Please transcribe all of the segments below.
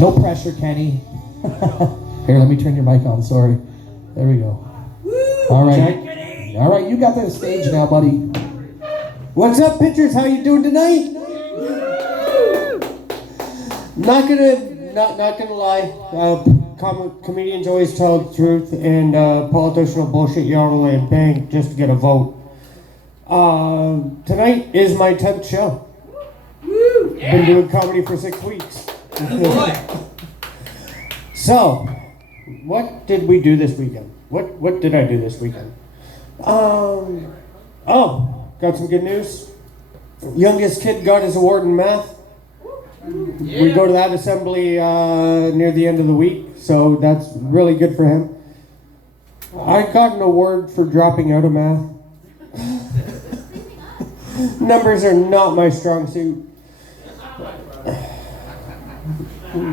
No pressure, Kenny. Here, let me turn your mic on. Sorry. There we go. All right. All right, you got the stage now, buddy. What's up, pitchers? How you doing tonight? Not gonna lie. Comedians always tell the truth, and politicians will bullshit you all the way and bang just to get a vote. Tonight is my 10th show. Been doing comedy for 6 weeks. So, what did we do this weekend? What did I do this weekend? Got some good news. Youngest kid got his award in math. We go to that assembly near the end of the week, so that's really good for him. I got an award for dropping out of math. Numbers are not my strong suit.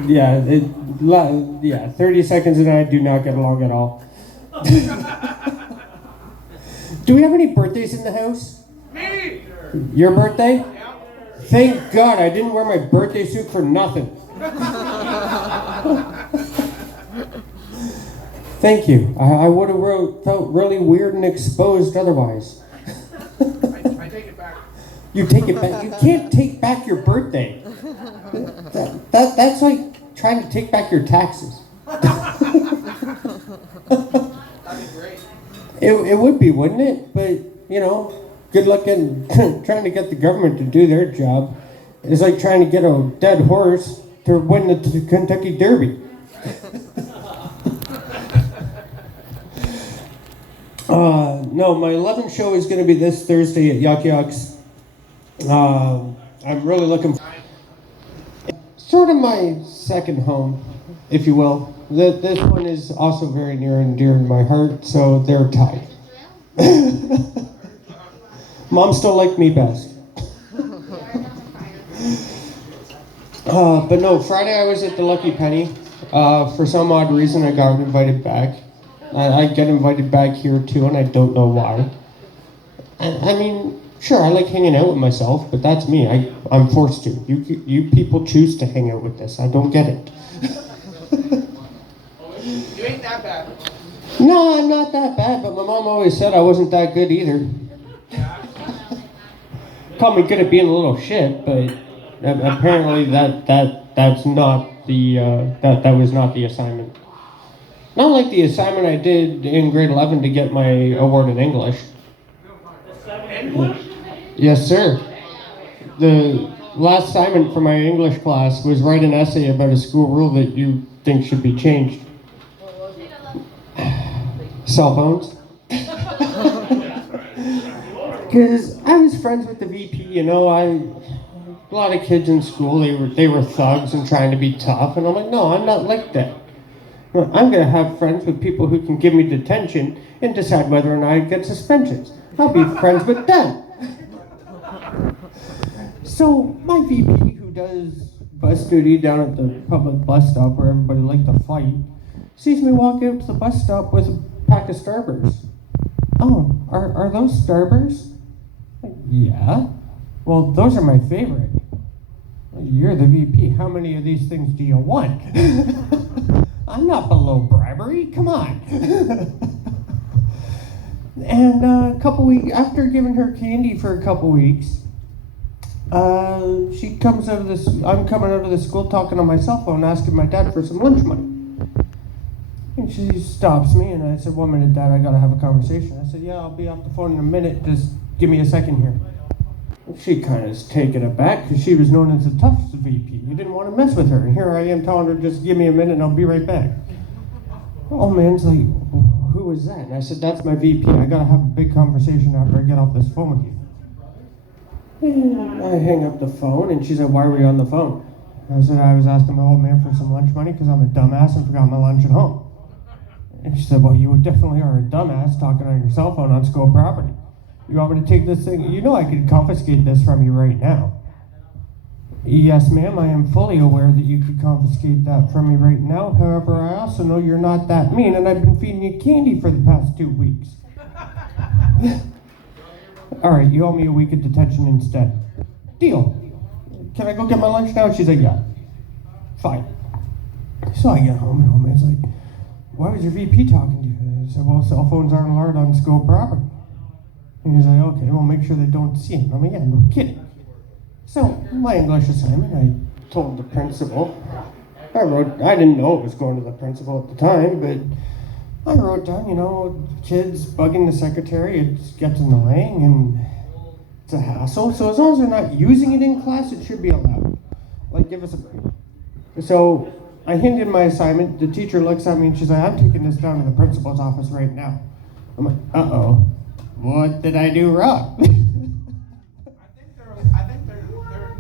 Yeah, 30 seconds and I do not get along at all. Do we have any birthdays in the house? Me! Your birthday? Thank God I didn't wear my birthday suit for nothing. Thank you. I would have felt really weird and exposed otherwise. I take it back. You take it back. You can't take back your birthday. That's like trying to take back your taxes. That'd be great. It would be, wouldn't it? But, you know, good luck in trying to get the government to do their job. It's like trying to get a dead horse to win the Kentucky Derby. No, my 11th show is going to be this Thursday at Yuck Yucks. I'm really looking sort of my second home, if you will. This one is also very near and dear in my heart, so they're tied. Mom still liked me best. But no, Friday I was at the Lucky Penny. For some odd reason I got invited back. I get invited back here too, and I don't know why. I mean, sure, I like hanging out with myself, but that's me. I'm forced to. You people choose to hang out with this. I don't get it. You ain't that bad. No, I'm not that bad, but my mom always said I wasn't that good either. Called me good at being a little shit, but apparently that's not the that was not the assignment. Not like the assignment I did in grade 11 to get my award in English. Yes, sir. The last assignment for my English class was write an essay about a school rule that you think should be changed. Cell phones. Because I was friends with the VP, you know, a lot of kids in school, they were thugs and trying to be tough, and I'm like, no, I'm not like that. I'm going to have friends with people who can give me detention and decide whether or not I get suspensions. I'll be friends with them. So my VP, who does bus duty down at the public bus stop where everybody likes to fight, sees me walk out to the bus stop with a pack of Starbursts. Oh, are those Starbursts? Yeah. Well, those are my favorite. You're the VP. How many of these things do you want? I'm not below bribery. Come on. And a couple weeks after giving her candy for a couple weeks, she comes out of this. I'm coming out of the school talking on my cell phone, asking my dad for some lunch money. And she stops me, and I said, "1 minute, Dad. I gotta have a conversation." I said, "Yeah, I'll be off the phone in a minute. Just give me a second here." She kind of is taken aback because she was known as the toughest VP. You didn't want to mess with her, and here I am telling her, "Just give me a minute, and I'll be right back." Oh man's like, "Who was that?" And I said, "That's my VP. I gotta have a big conversation after I get off this phone with you." And I hang up the phone, and she's like, "Why were you on the phone?" I said, "I was asking my old man for some lunch money because I'm a dumbass and forgot my lunch at home." And she said, "Well, you definitely are a dumbass talking on your cell phone on school property. You want me to take this thing? You know I could confiscate this from you right now." "Yes, ma'am, I am fully aware that you could confiscate that from me right now. However, I also know you're not that mean, and I've been feeding you candy for the past 2 weeks." "All right, you owe me a week of detention instead." "Deal. Can I go get my lunch now?" She's like, "Yeah." "Fine." So I get home and homie's like, why was your VP talking to you? And I said, well, cell phones aren't allowed on school property. And he's like, okay, well, make sure they don't see it. I'm like, yeah, no kidding. So my English assignment, I told the principal. I didn't know it was going to the principal at the time, but I wrote down, kids bugging the secretary, it gets annoying and it's a hassle. So as long as they're not using it in class, it should be allowed. Like, give us a break. So I handed my assignment. The teacher looks at me and she's like, I'm taking this down to the principal's office right now. I'm like, uh-oh, what did I do wrong? I think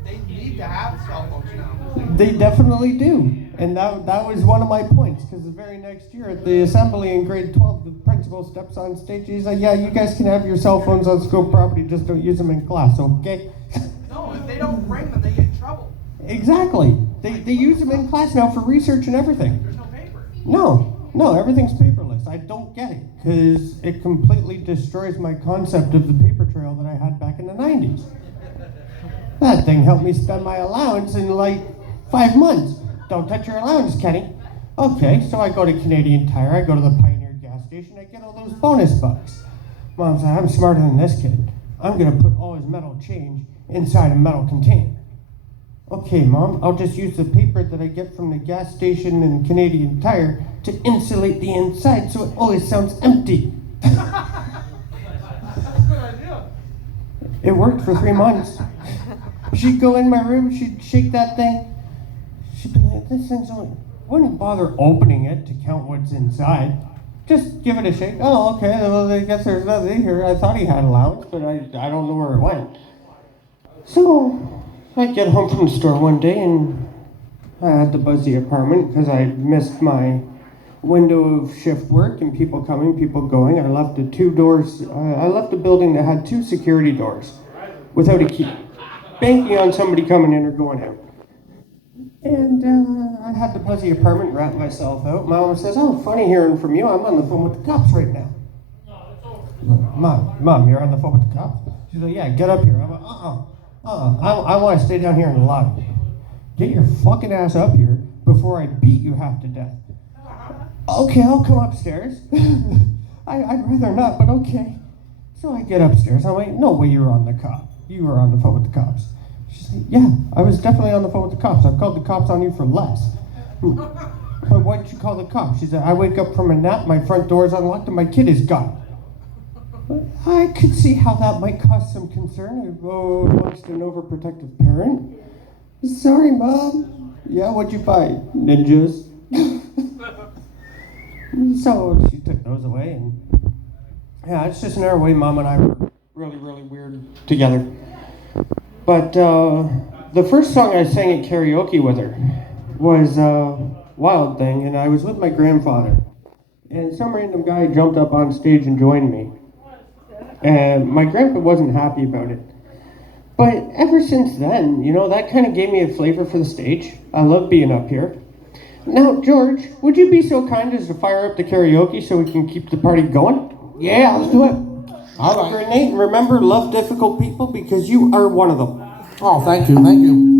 they need to have cell phones now. They definitely do. And that was one of my points, because the very next year at the assembly in grade 12, the principal steps on stage. He's like, yeah, you guys can have your cell phones on school property, just don't use them in class, okay? No, if they don't bring them, they get in trouble. Exactly. They use them in class now for research and everything. There's no paper. No, everything's paperless. I don't get it, because it completely destroys my concept of the paper trail that I had back in the 90s. That thing helped me spend my allowance in like 5 months. Don't touch your allowance, Kenny. Okay, so I go to Canadian Tire, I go to the Pioneer gas station, I get all those bonus bucks. Mom said, I'm smarter than this kid. I'm gonna put all his metal change inside a metal container. Okay, Mom, I'll just use the paper that I get from the gas station and Canadian Tire to insulate the inside so it always sounds empty. That's a good idea. It worked for 3 months. She'd go in my room, she'd shake that thing. She'd be like, this thing's only... Wouldn't bother opening it to count what's inside. Just give it a shake. Oh, okay, well, I guess there's nothing here. I thought he had allowance, but I don't know where it went. So, I get home from the store one day and I had to buzz the apartment because I missed my window of shift work and people coming, people going. I left I left the building that had 2 security doors without a key, banking on somebody coming in or going out. And I had to buzz the apartment, wrap myself out. My mom says, oh, funny hearing from you. I'm on the phone with the cops right now. Mom, you're on the phone with the cops? She's like, yeah, get up here. I'm like, I want to stay down here in the lobby. Get your fucking ass up here before I beat you half to death. Okay, I'll come upstairs. I'd rather not, but okay. So I get upstairs. I'm like, no way you were on the phone with the cops. She's like, yeah, I was definitely on the phone with the cops. I've called the cops on you for less. But why'd you call the cops? She said, I wake up from a nap, my front door is unlocked, and my kid is gone. I could see how that might cause some concern amongst an overprotective parent. Sorry, Mom. Yeah, what'd you buy? Ninjas. So she took those away, and yeah, it's just another way Mom and I were really, really weird together. But the first song I sang at karaoke with her was Wild Thing, and I was with my grandfather. And some random guy jumped up on stage and joined me. And my grandpa wasn't happy about it. But ever since then, that kind of gave me a flavor for the stage. I love being up here. Now, George, would you be so kind as to fire up the karaoke so we can keep the party going? Yeah, let's do it. All right. Nate, remember, love difficult people because you are one of them. Oh, thank you, thank you.